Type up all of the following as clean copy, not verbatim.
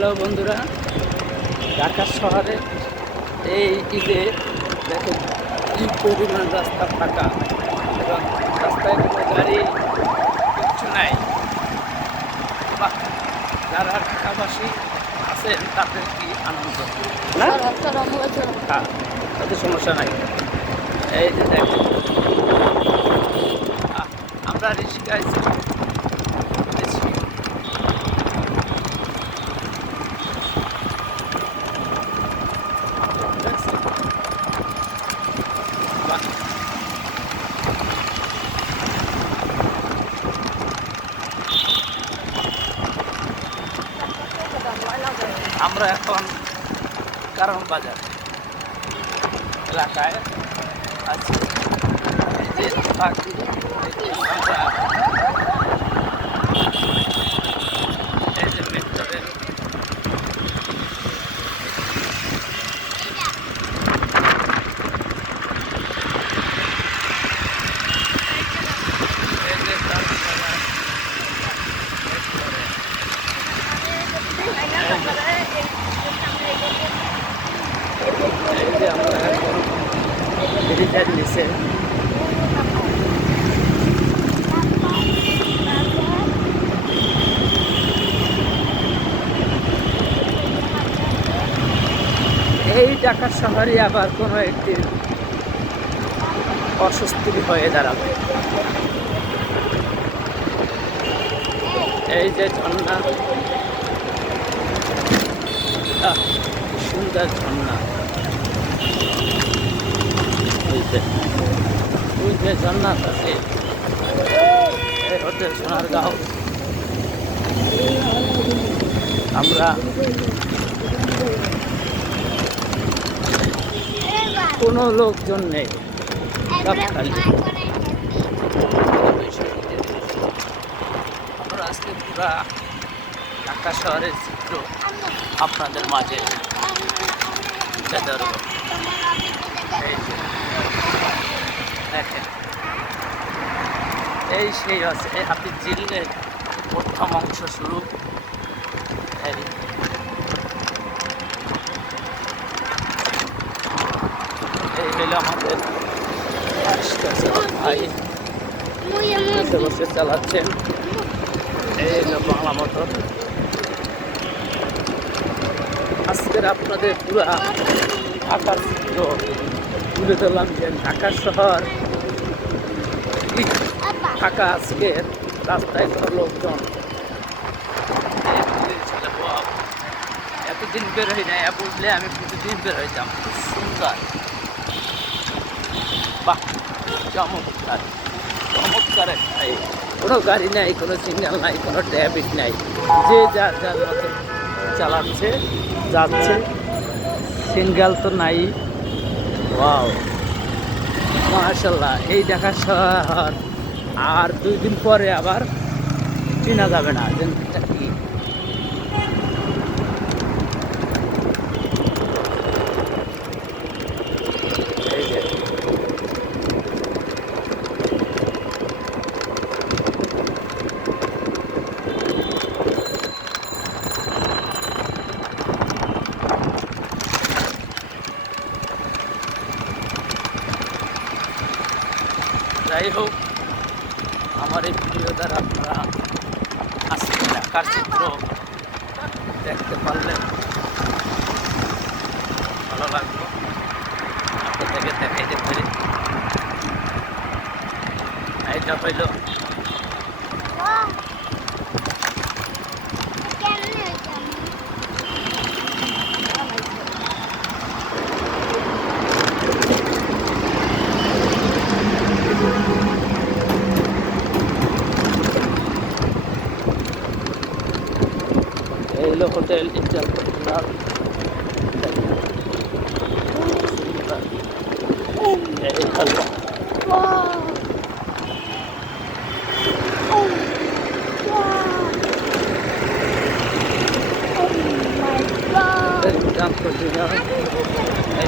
Hello বন্ধুরা, ঢাকা শহরে এই ঈদে দেখেন কি পরিমাণ রাস্তা ফাঁকা এবং রাস্তায় কোনো গাড়ি কিচ্ছু নাই। বাহ, যারা ঢাকাবাসী আছেন তাদের কি আনন্দ না? হ্যাঁ, তাদের সমস্যা নাই। এই যে দেখেন আমরা রিক্সায় উঠেছি। বাহ, আমরা এখন কারণ বাজার এলাকায় আছি। এই যে আমরা এই যে মেট্রোরেল এই যে কারণ বাজার মেট্রোরেল এই যে আমরা এখন ব্রিজের নিচে এই ঢাকা শহরে আবার কোনো একটি অস্বস্তি হয়ে দাঁড়াবে। এই যে ঝর্ণা, সুন্দর ঝর্ণা, ওই যে ঝর্ণা আছে এই হোটেল সোনারগাঁও। আমরা কোনো লোকজন নেই, সব খালি। আমরা আজকে পুরা ঢাকা শহরের চিত্র আপনাদের মাঝে তুলে ধরব। এই যে দেখেন, এই সেই আছে হাতির ঝিলের প্রথম অংশ শুরু। এই হলো আমাদের ভাই বসে বসে চালাচ্ছেন। এই হলো বাংলা মোটর। আজকের আপনাদের পুরা ঢাকার চিত্র তুলে ধরলাম যে ঢাকা শহর ফাঁকা। আজকের রাস্তায় কোনো লোকজন এতদিন বের হই নাই, বুঝলে আমি প্রতিদিন বের হইতাম। খুব সুন্দর, বাহ, চমৎকার চমৎকার। কোনো গাড়ি নাই, কোনো সিগন্যাল নাই, কোনো ট্রাফিক নাই, যে যার যার মতো চালাচ্ছে যাচ্ছে, সিগন্যাল তো নাই। ওয়াও, মাশাআল্লাহ। এই ঢাকা শহর আর 2 দিন পরে আবার চেনা যাবে না যে কি। যাই হোক, আমার এই ভিডিও দ্বারা আপনারা আজকে ঢাকার চিত্র দেখতে পারলেন, ভালো লাগলো। আপনাদেরকে দেখাইতে পারি। এটা হইল হোটেল ইন্টারন্যাশনাল। এই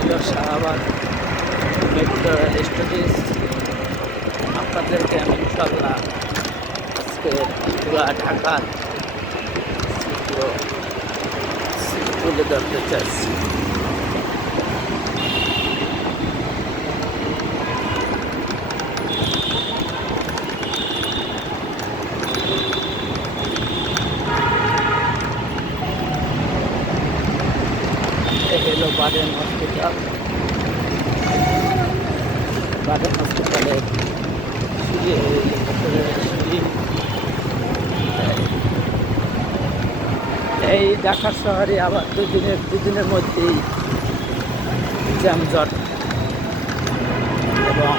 হলো শাহবাগ মেট্রো স্টেশন। আপনাদেরকে আমি ইনশাল্লাহ আজকে পুরা ঢাকার চিত্র তুলে ধরতে চাইছি। হলো বাডেন হসপিটাল। বাডেন হসপিটালের এই ঢাকা শহরে আবার দুদিনের মধ্যেই যানজট এবং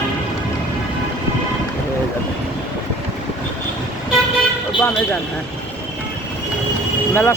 বামে যান, হ্যাঁ মেলা